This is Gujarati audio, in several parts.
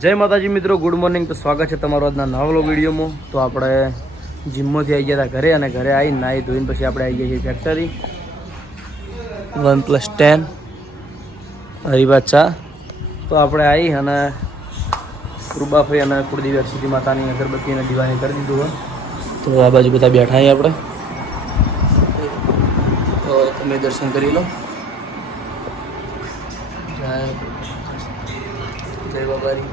જય માતાજી મિત્રો, ગુડ મોર્નિંગ. તો સ્વાગત છે તમારો આજના નવા વિડીયોમાં. તો આપણે જીમમાંથી આવી ગયા હતા ઘરે, અને ઘરે આવીને નાહી ધોઈને પછી આપણે આવી ગયા છીએ ફેક્ટરી. 1+10 હરિભા ચા. તો આપણે આવી અને કૃપાફઈ અને કુળદેવી હરસિદ્ધિ માતાની અગરબત્તી અને દીવાની કરી દીધું હોય. તો આ બાજુ બધા બેઠા અહીં આપણે. તો તમે દર્શન કરી લો. જય બાબારી.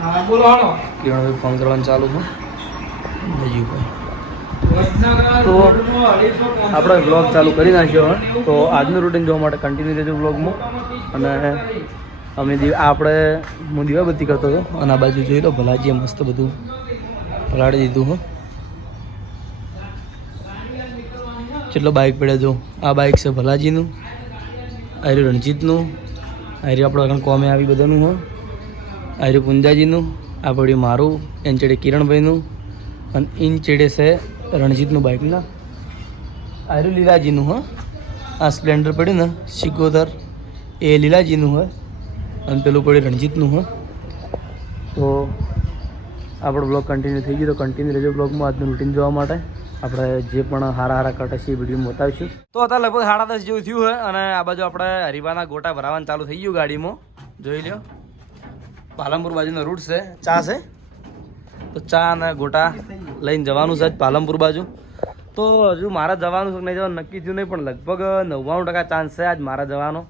હા બોલો હાલો. કિરણભાઈ ફોન કરવાનું ચાલુ છે. તો આપણે બ્લોગ ચાલુ કરી નાખ્યો હોય. તો આજનું રૂટીન જોવા માટે કન્ટિન્યુ રહેજો બ્લોગમાં. અને અમે હું દીવાબત્તી કરતો હતો, અને આ બાજુ જોઈ લો ભલાજીએ મસ્ત બધું પલાળી દીધું હો. કેટલો બાઇક પડ્યા જો. આ બાઇક છે ભલાજીનું, આર્યું રણજીતનું, આર્યું આપણે આગળ કોમે આવી બધાનું હો, આર્યું પુંજાજીનું, આ પડ્યું મારું, એન ચેડે કિરણભાઈનું, અને ઇન ચેડે છે રણજીતનું બાઇકના, આર્યું લીલાજીનું હો. આ સ્પ્લેન્ડર પડ્યું ને શિકોતર, એ લીલાજીનું હોય, અને પેલું પડ્યું રણજીતનું હોય. તો આપણો બ્લોગ કન્ટિન્યુ થઈ ગયો. તો કન્ટિન્યુ રહેજો બ્લોગમાં આજનું રૂટીન જોવા માટે. આપણે જે પણ હારા કટ હશે એ વિડીયોમાં બતાવીશું. તો અત્યારે લગભગ 10:30 જેવું થયું હોય, અને આ બાજુ આપણે હરિભાના ગોટા ભરાવાનું ચાલુ થઈ ગયું ગાડીમાં. જોઈ લો, પાલનપુર બાજુનો રૂટ છે. ચા છે, તો ચા અને ગોટા લઈને જવાનું છે પાલનપુર બાજુ. તો હજુ મારે જવાનું છે નહીં જવાનું નક્કી થયું નહીં, પણ લગભગ 99% ચાન્સ છે આજ મારા જવાનો.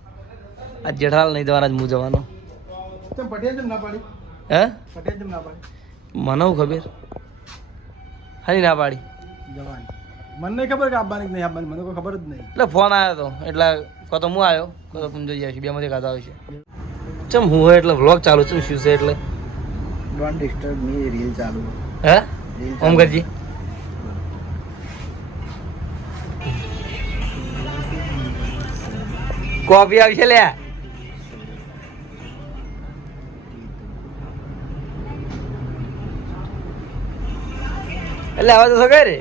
આજ જેઠાલાલ નહીં જવાના, આજ હું જવાનો. હે મને હું ખબર હાની ના પાડી. મને નહીં ખબર કે આપવાની કે નહીં આપવાની, મને કોઈ ખબર જ નહીં. એટલે ફોન આવ્યો હતો, એટલે કહો તો હું આવ્યો, કહો તો તમે જોઈ આવશે, બેમાંથી કાઢા આવશે. ચમ હું હોય એટલે વ્લોગ ચાલુ છું, શું છે એટલે ડોન્ટ ડિસ્ટર્બ મી, રીલ ચાલુ. હે ઓમકરજી કોપી આવશે લે. એટલે આવા તો સગાઈ રે.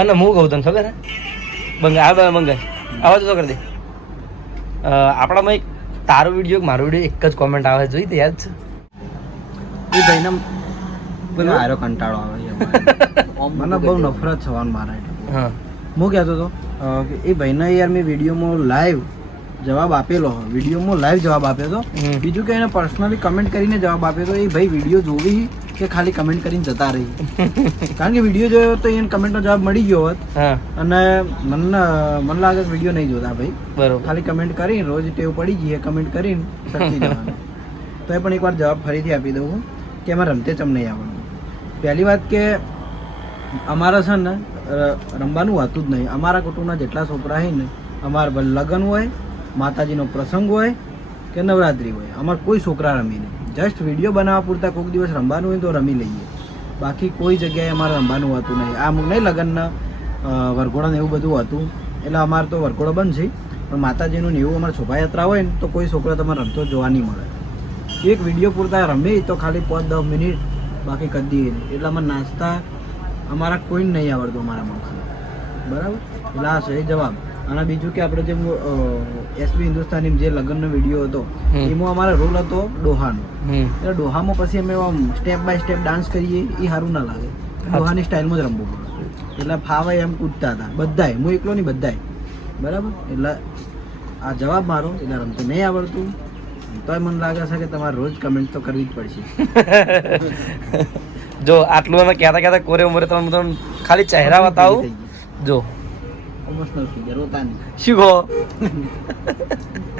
અને હું કહું તને ખબર હે બંગા મંગાઈ આવા તો કરી દે. આપણામાં એક તારો વિડીયો મારો વિડીયો એક જ કોમેન્ટ આવે, જોઈ તે યાદ છે એ ભાઈને પેલો આરો કંટાળો આવે મને બહુ નફરત થવાનું મારા. હા હું કહેતો હતો કે એ ભાઈને યાર મેં વિડીયોમાં લાઈવ જવાબ આપેલો, વિડીયોમાં લાઈવ જવાબ આપ્યો હતો. બીજું કે એને પર્સનલી કમેન્ટ કરીને જવાબ આપ્યો હતો. એ ભાઈ વિડીયો જોવી કે ખાલી કમેન્ટ કરીને જતા રહી? કારણ કે વિડીયો જોયો તો એને કમેન્ટનો જવાબ મળી ગયો હોત. અને મને લાગે વિડીયો નહીં જોતા ભાઈ, બરોબર. ખાલી કમેન્ટ કરીને રોજ ટેવ પડી ગઈ કમેન્ટ કરીને સરખી જવાનું. તો એ પણ એકવાર જવાબ ફરીથી આપી દઉં કે એમાં રમતે ચમ નહીં આવવાનું. પહેલી વાત કે અમારા છે ને રમવાનું હોતું જ નહીં. અમારા કુટુંબના જેટલા છોકરા છે ને, અમારા લગ્ન હોય, માતાજીનો પ્રસંગ હોય કે નવરાત્રિ હોય, અમારે કોઈ છોકરા રમી નહીં. જસ્ટ વિડીયો બનાવવા પૂરતા કોઈક દિવસ રમવાનું હોય તો રમી લઈએ, બાકી કોઈ જગ્યાએ અમારે રમવાનું હોતું નહીં. આ અમુક નહીં લગ્નના વરઘોડા ને એવું બધું હતું, એટલે અમારે તો વરઘોડો બંધ છે, પણ માતાજીનું ને એવું અમારે શોભાયાત્રા હોય ને તો કોઈ છોકરા તમારે રમતો જોવા નહીં મળે. એક વિડીયો પૂરતા રમે તો ખાલી 5-10 મિનિટ, બાકી કદી નહીં. એટલે અમારે નાસ્તા અમારા કોઈને નહીં આવડતું અમારા માણસો, બરાબર. એટલે આ છે જવાબ. અને બીજું કે આપણે જેમ એસબી હિન્દુસ્તાની જે લગ્નનો વિડીયો હતો એમાં અમારો રોલ હતો ડોહાનો. એટલે ડોહામાં પછી અમે સ્ટેપ બાય સ્ટેપ ડાન્સ કરીએ, એ સારું ના લાગે. ડોહાની સ્ટાઇલમાં જ રમવું પડે. એટલે ફાવે એમ કૂદતા હતા બધાય, હું એકલો નહીં બધાય, બરાબર. એટલે આ જવાબ મારો. એટલે રમતું નહીં આવડતું તોય મને લાગે છે કે તમારે રોજ કમેન્ટ તો કરવી જ પડશે. જો આટલું અમે કહેતા કોરે ઉમરે તમે ખાલી ચહેરા બતાવું. જો ઇમોશનલ ફિગર હોતા નહીં. શું કહો?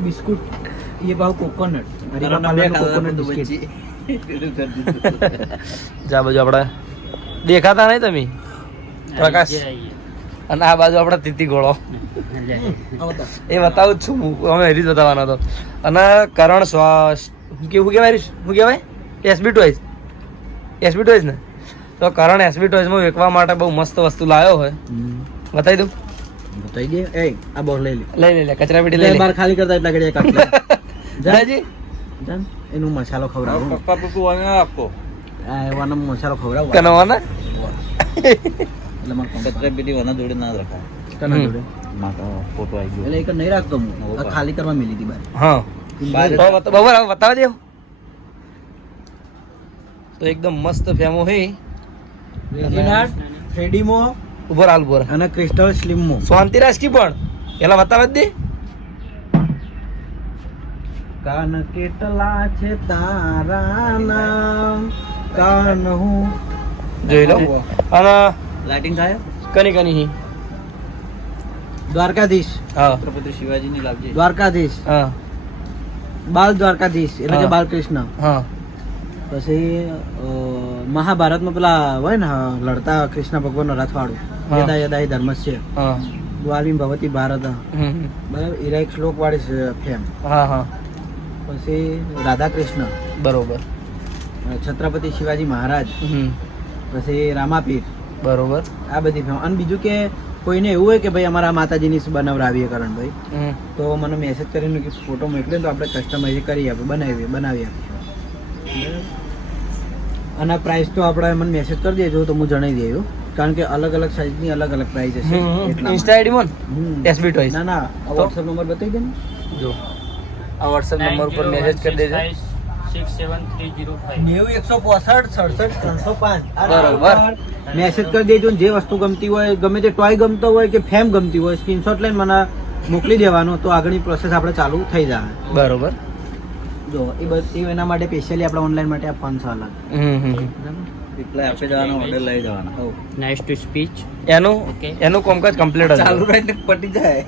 બિસ્કુટ એ ભાવ કોકોનટ બિસ્કિટ. જા બાજુ આપણે દેખાતા નહીં તમે પ્રકાશ, અને આ બાજુ આપણે તીતી ગોળો એ બતાવું જ છું હું. અમે હરી જ બતાવવાનો હતો. અને કરણ શું કહેવાય એસબી ટોયઝ ને. તો કરણ એસબી ટોયઝમાં વેચવા માટે બહુ મસ્ત વસ્તુ લાવ્યો હોય, બતાવી દઉં. બતાવી દે. એ આ બોક્સ લઈ લે કચરા પેટી લઈ લે. બાર ખાલી કરતા એટલા ઘડિયા કાઢ જાજી જાન એનું મસાલો ખવડાવો. પપ્પા પપ્પુ આને આપકો આ એવાનો મસાલો ખવડાવો કનવાના. એટલે મારે કોમ કચરા પેટી વાના જોડે ના જ રખાય. કના જોડે મારો ફોટો આવી ગયો. એટલે એક નહીં રાખતો હું આ ખાલી કરવા મેલી હતી બાર હા તો બરાબર બતાવી દેવ તો એકદમ મસ્ત ફેમો હે રેજિનાટ ફ્રેડીમો ઉપર હાલ ઉપર અને ક્રિસ્ટલ સ્લિમમો શાંતિ રાખી પણ પેલા બતાવ જ દે કાન કેટલા છે તારા નામ કાન હું જોઈ લો અને લાઇટિંગ થાય. કની કની હી દ્વારકાધીશ હા છત્રપતિ શિવાજીની લાવજે. દ્વારકાધીશ હા બાલ દ્વારકાધીશ એટલે કે હા. બાલકૃષ્ણ હા પછી મહાભારતમાં પેલા હોય ને લડતા કૃષ્ણ ભગવાનનો રથવાળું હા. યદા યદા હિ ધર્મસ્ય હા દ્વાલિમ ભવતી ભારત હમ. બરાબર એરા એક શ્લોક વાળી છે ફેમ હા હા પછી રાધા કૃષ્ણ બરોબર છત્રપતિ શિવાજી મહારાજ હમ. પછી રામાપીર બરોબર આ બધી ફેમ અને બીજું કે કોઈને એવું હોય કે ભાઈ અમારા માતાજીની બનાવડાવીએ કરણભાઈ હમ. તો મને મેસેજ કરીને કે ફોટો મોકલે તો આપણે કસ્ટમાઇઝ કરી આપે બનાવી આપીએ અને પ્રાઇસ તો આપણે મને મેસેજ કરી દેજો તો હું જણાવી દેજો કારણ કે અલગ અલગ સાઇઝની અલગ અલગ પ્રાઇસ હશે એટલા ઇન્સ્ટા આઈડી મોન હમ. એસબી ટોયસ ના ના તો? વોટ્સએપ નંબર બતાવી દે ને જો આ WhatsApp નંબર ઉપર મેસેજ કરી દેજો 67365 બરોબર. મેસેજ કરી દેજો ને જે વસ્તુ ગમતી હોય ગમે તે ટોય ગમતો હોય કે ફેમ ગમતી હોય સ્ક્રીનશોટ લઈને મને મોકલી દેવાનો તો આગળની પ્રોસેસ આપણે ચાલુ થઈ જાય બરોબર જો એ બધી એના માટે સ્પેશિયલી આપણે ઓનલાઈન માટે આપવાનું છે અલગ રિપ્લાય આપી દેવાનો, ઓર્ડર લઈ જવાનો. નાઇસ ટુ સ્પીચ એનું એનું કામકાજ કમ્પ્લીટ ચાલુ હતું રહે એટલે પટી જાય.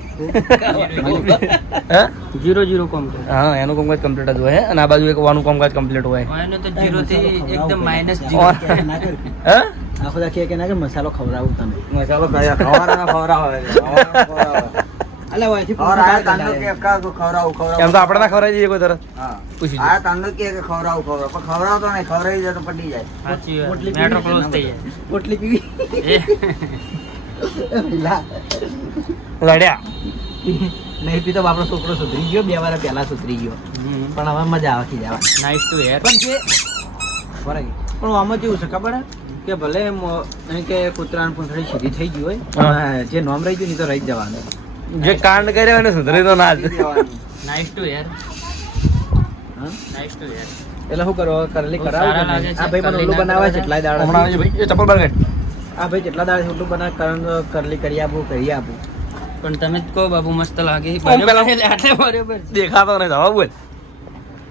હે 0 કોમ હા એનું કામકાજ કમ્પ્લીટ જ હોય અને આ બાજુ એક વાનું કામકાજ કમ્પ્લીટ હોય આનો તો 0 થી એકદમ માઇનસ ઓર. હે આખો દાખી કે ના કે મસાલો ખવડાવું તને મસાલો ખાયા ખવડાવવાના ખવડાવે. અલે ઓયથી और आया तांदूळ के का खवराव એમ તો આપણે ના ખવડાવી દઈએ કોઈ તરત हां પૂછી आया तांदूळ के खवराव પણ ખવરાવ તો નહીં, ખવરાવી જાય તો પટી જાય. સાચી પોટલી વાત મેટ્રો પીવી ક્લોઝ થઈ પોટલી પીવી જાય લડ્યા નહીં પીતો આપણો છોકરો સુધરી ગયો 2 વાર પહેલા સુધરી ગયો પણ હવે મજા આવે ખીજાવા નાઇસ ટુ હેર પણ જે બરાબર પણ આમાં કેવું છે ખબર હે? કે ભલે અહીં કે કૂતરાની પૂંછડી સીધી થઈ ગઈ હોય પણ જે નોમ રહી ગયું ને ઈ તો રહી જ જવાનું જે કાંડ કર્યો એને સુધરી તો ના જ નાઇસ ટુ હેર હા? નાઇસ ટુ હેર એટલે શું કરો કરલી બહુ કરાવું સારા કે લાગે નહીં? છે. આ ભાઈ મને કરલી ઓલું ના બનાવે છે કરાવે. એટલાય દાડા હમણાં આવે છે ભાઈ એ ચપ્પલ બહાર કાઢ. આ ભાઈ જેટલા દાડા ઓલું બનાવે કારણ કરલી કરી આપું પણ તમે જ કહો બાબુ મસ્ત લાગે ઓમ પેલા- એટલે આટલે બરોબર છે. દેખાતો નહીં જવાબ બોલ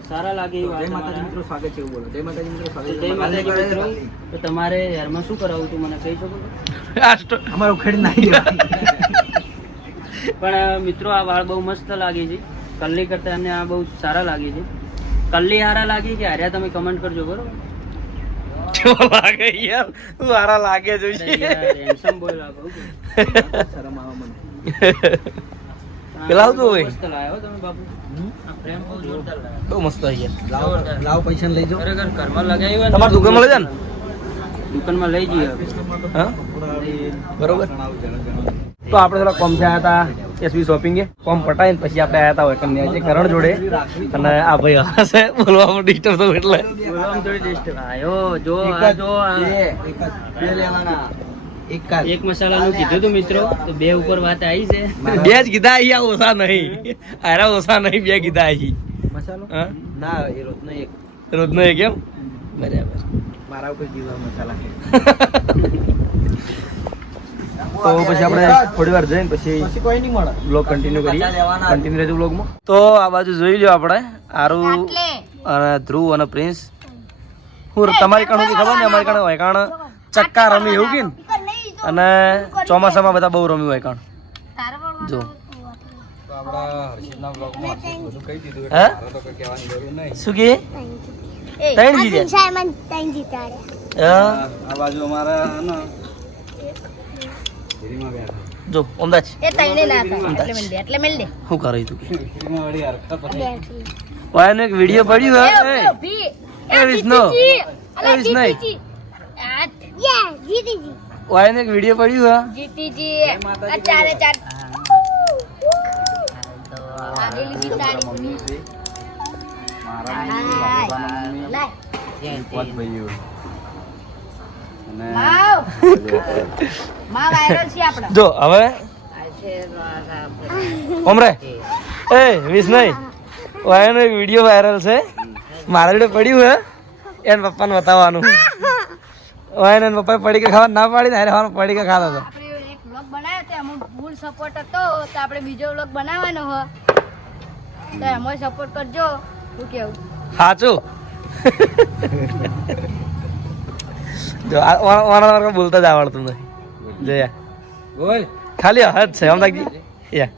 સારા લાગે એ વાત જય માતાજી તમારા. મિત્રો સ્વાગત છે એવું બોલો જય માતાજી મિત્રો સ્વાગત તો છે જય માતાજી મિત્રો તો તમારે હેરમાં શું કરાવવું તું મને કહી શકો છો? આ સ્ટો- અમારું ખેડ નાખી દેવાનું પણ મિત્રો આ વાળ બહુ મસ્ત લાગે છે કલ્લી કરતા અમને આ બહુ સારા લાગે છે કલ્લી હારા લાગે કે હાર્યા તમે કમેન્ટ કરજો બરોબર કેવો લાગે યાર સારા લાગે જોઈએ હેન્ડસમ બોય લાગો શરમ આવે મને પેલા આવતું હોય. મસ્ત લાવ્યો તમે બાપુ આ ફ્રેમ બહુ જોરદાર લાવ્યો બહુ મસ્ત હોય યાર લાવ પૈસા લઈ જાઓ ખરેખર ઘરમાં લગાવ્યું હોય ને તમારી દુકાનમાં લઈ જા ને. દુકાનમાં લઈ જઈએ હવે. હા બરોબર તો આપણે થોડા કોમ થયા હતા એસબી શોપિંગ એ કોમ પટાઈને પછી આપણે આવ્યા હતા હોય કન્યા જે કરણ જોડે અને આ ભાઈ હશે બોલવામાં ડિસ્ટર્બ થયું એટલે બોલવામાં થોડી disturb. આયો જો આ જો આ. બે લેવાના એક કાલ એક મસાલાનું કીધું તું મિત્રો તો બે ઉપર વાત આવી છે બે જ કીધા અહીંયા ઓછા નહીં આરા ઓછા નહીં બે કીધા અહીં મસાલો હા ના એ રોજનો એક રોજનો એક એમ બરાબર મારા ઉપર જીવા મસાલા તો પછી આપણે થોડી વાર જઈને પછી પછી કોઈ નહીં મળે બ્લોગ કન્ટિન્યુ કરીએ કન્ટિન્યુ રહેજો બ્લોગમાં તો આ બાજુ જોઈ લો આપણે આરુ અને ધ્રુવ અને પ્રિન્સ હું તમારી કણ હતી ખબર ને અમારી કણ હોય કણ ચક્કા રમી એવું કે ને અને ચોમાસામાં બધા બહુ રમ્યું હોય કણ જો હે શું કે ત્રણ જીત્યા હા આ બાજુ અમારા ને જો અમદાજ એટલે મેલ દે શું કરે તું કે એમાં વળી હરકત પછી વાયનો એક વિડિયો પડ્યું હે એ વિષ્ણુ એ વિષ્ણુ વાયનો એક વિડિયો પડ્યું હે જીતીજી ચારે ચાર આગેલી જીતાડી મમ્મી છે મારા લાય પાંચ ભાઈઓ માં વાયરલ છે આપણે જો હવે ઓમરે એ વિષ્ણુ ઓયાનો એક વિડીયો વાયરલ છે મારા જોડે પડ્યું હે એના પપ્પાને બતાવવાનું ઓયાને એના પપ્પાએ પડીકા ખાવા ના પાડી ને હારે પડીકા ખાતો હતો આપણે એક વ્લોગ બનાવ્યો તો એમાં ફૂલ સપોર્ટ હતો તો આપણે બીજો વ્લોગ બનાવવાનો હો તો એમાં સપોર્ટ કરજો શું કેવું સાચું જો ઓના બોલતા જ આવડતું નથી જોયા બોલ ખાલી હદ છે આમ લાગી યા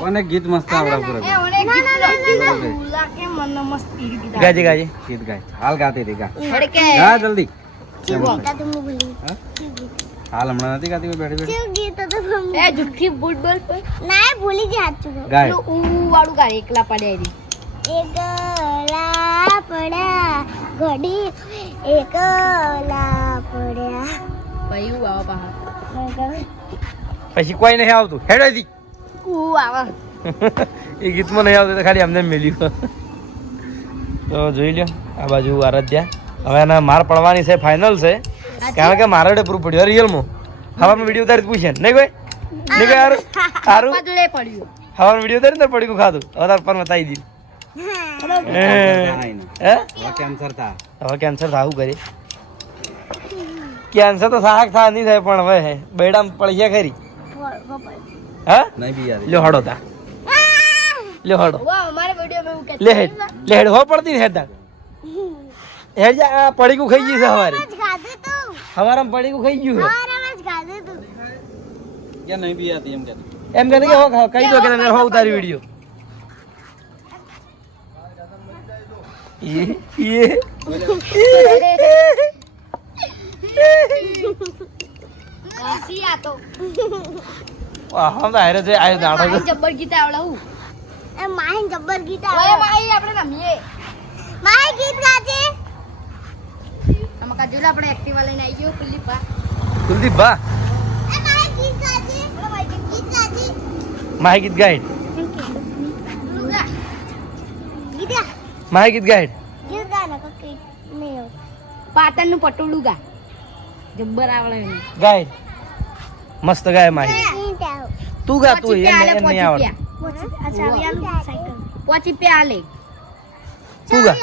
કોને ગીત મસ્ત આવડે પૂરો એ ઓને ગુલા કે મન મસ્ત ગીત ગાજી ગાજી ગીત ગાય હાલ ગાતી હતી ગા કે ગા જલ્દી ગીતા તું ભૂલી હાલ હમણાં નથી ગાતી બેઠી બેઠી ગીત તો એ જુઠ્ઠી બૂટ બોલ ના ભૂલી જા તું ગાય ઊ વાળું ગાય એકલા પડ્યા રી એકલા પડ્યા ઘડી એકલા પડ્યા ભાઈ હું આવા પહા પછી કોઈ નહીં આવતું હેડો દી હું આવા એ ગીતમાં નહીં આવતું તો ખાલી અમને મેલ્યું તો જોઈ લ્યો આ બાજુ આરાધ્યા હવે એના માર પડવાની છે ફાઇનલ છે કારણ કે મારા વડે પૂરું પડ્યું રિયલમાં હવામાં વિડીયો ઉતારી પૂછે નહીં કોઈ નહીં કોઈ સારું સારું પાદળે પડ્યું હવામાં વિડીયો ઉતારી ને પડી ખાધું હવે તાર પણ બતાવી દીધું હે કેન્સર થા હવે કેન્સર થાવું કરીએ કેન્સર તો સાહક થા નહીં થાય પણ હવે બેડામ પડી ગયા ખરી હા નહીં બી યાર લ્યો હડો તા લ્યો હડો વાહ અમારે વિડિયો में वो લે હેડ લે હેડ હો પડતી ને હેડ તા હેડ જા આ પડીકું ખાઈ ગઈ છે હવારે ખાધું તું હવારે પડીકું ખાઈ ગયું છે હવારે ખાધું તું કે નહીં બી આતી એમ કે એમ કે હો કહી દો કે તમે હો ઉતારી વિડીયો હસી આ તો હમ તો હારે છે આ દાડો માહી જબ્બર ગીત આવડે હું એ માહી જબ્બર ગીત આવડે ઓય માહી આપણે રમીએ માહી ગીત ગાજે અમાકા જોલા આપણે એક્ટિવા લઈને આવી ગયો કુલદીપ બા કુલદીપ બા એ માહી ગીત ગાજે માહી ગીત ગાજે માહી ગીત ગાઈડ ગીતા માહી ગીત ગાઈડ ગીત ગા ના કઈ નહીં પાટણનું પટોળું ગા જબ્બર આવડે ગાઈડ મસ્ત ગાય માહી તું ગા તું એમ નહીં આવડે અચ્છા આવી આલું સાયકલ પોચી પે આલે તું ગા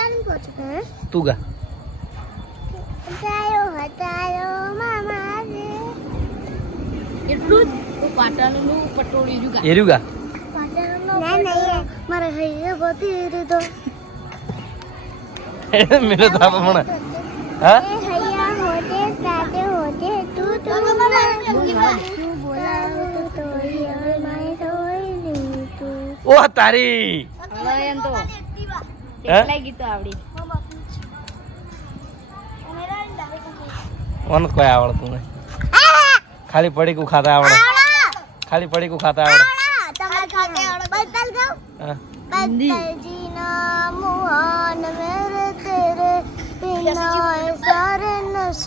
તું ગા હટાયો મામા રે એટલું જ તો પાટણનું પટોળું ગા એર્યું ગા ના નહીં મારે હૈયે ગોતી રીધો મેરે તો આપા મને હા હૈયા હોતે સાતે હોતે તું બોલાવ તો યાર માય તોય તું ઓ તારી હવે એમ તો હે? કેટલાય ગીતો આવડી મને કોઈ આવડતું નહીં ખાલી પડીકું ખાતા આવડે ખાલી પડીકું ખાતા આવડે તમારે ખાતે આવડે બદલ ગાઓ હા. बदल जीना मुहान मेरे तेरे बिना सारे नश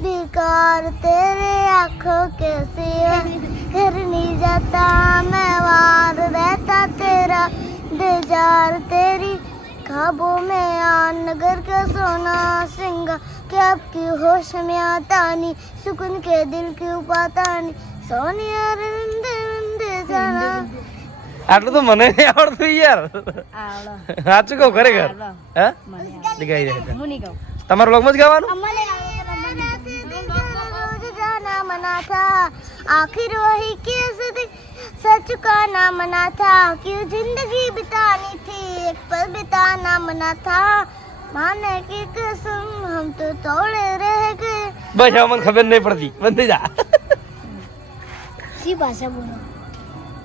बेकार तेरे आँखों के सिया घर नहीं जाता मैं वार रहता तेरा इंतजार तेरी ख्वाबों में आन नगर का सोना सिंगा क्या आपकी होश में आता नहीं सुकून के दिल क्यों पाता नहीं सोनिया रिंदे रिंदे जाना આટલું તો મને નહીં આવડતું યાર સાચું કહું ખરેખર હે ગાઈ દે તમારા બ્લોગમાં જ ગાવાનું मना था आखिर वही किस सच का ना मना था क्यों जिंदगी बितानी थी एक पल बिताना मना था माने की कसम हम तो तोड़े रह गए બસ હવે મને ખબર નહીં પડતી બંધ થઈ જા सी भाषा बोलो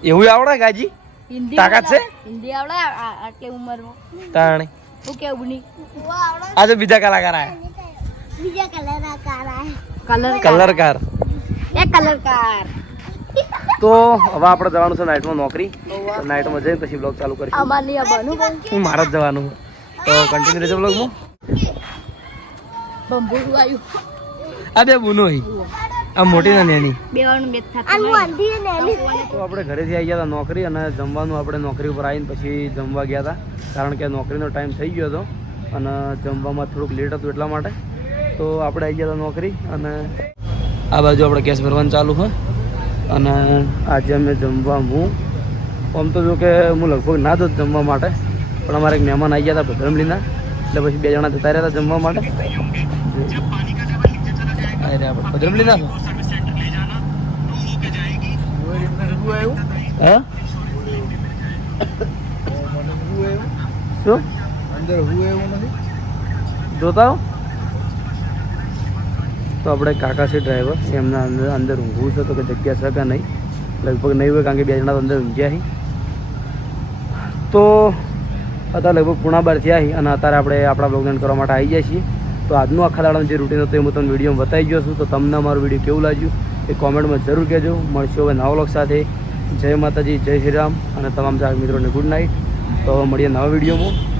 એવું આવડે ગાજી हिंदी તાકાત છે हिंदी आवड़ा आटली उम्र में તાણી वो क्या बुनी वो आवड़ा આજે બીજા કલાકાર આયા बीजा कलर का रहा है कलर કલરકાર एक कलर कार તો હવે આપણે જવાનું છે નાઇટમાં નોકરી નાઇટમાં જઈને પછી બ્લોગ ચાલુ કરીશું અમારી આ બનુ હું મારે જ જવાનું તો કન્ટિન્યુ રહેજો બ્લોગમાં બંબુ આવ્યું આ બે બુનો હી આ મોટી ના નાની બેવાનું મેચ થતું આનું આંધી ને તો આપણે ઘરેથી આવી ગયા હતા નોકરી અને જમવાનું આપણે નોકરી ઉપર આવીને પછી જમવા ગયા હતા કારણ કે નોકરીનો ટાઈમ થઈ ગયો હતો અને જમવામાં થોડુંક લેટ હતું એટલા માટે તો આપણે આવી ગયા નોકરી. અને આ બાજુ આપણે ગેસ ભરવાનું ચાલુ હોય. અને આજે અમે જમવા આમ તો જો કે હું લગભગ ના દઉં જમવા માટે, પણ અમારે એક મહેમાન આવી ગયા હતા ભદ્રમલીના, એટલે પછી 2 જણા જતા રહ્યા હતા જમવા માટે. અરે આપણે ભદ્રમલીના હા શું અંદર હું એવું નથી જોતા હો. તો આપણે કાકા છે ડ્રાઈવર, એમના અંદર ઊંઘવું છે તો કે જગ્યા છે કે નહીં, લગભગ નહીં હોય કારણ કે 2 જણા તો અંદર ઊંઘ્યા હી. તો અત્યારે લગભગ 11:30 થયા હી અને અત્યારે આપણે આપણા બ્લોગને કરવા માટે આવી જાય છીએ. તો આજનું આખા દાડાનું જે રૂટીન હતું એ હું તમને વિડીયોમાં બતાવી ગયો છું. તો તમને અમારું વિડીયો કેવું લાગ્યું એ કોમેન્ટમાં જરૂર કહેજો. મળશું હવે નવા વ્લોગ સાથે. જય માતાજી, જય શ્રી રામ અને તમામ ચાર મિત્રોને ગુડ નાઇટ. તો હવે મળીએ નવા વિડીયોમાં.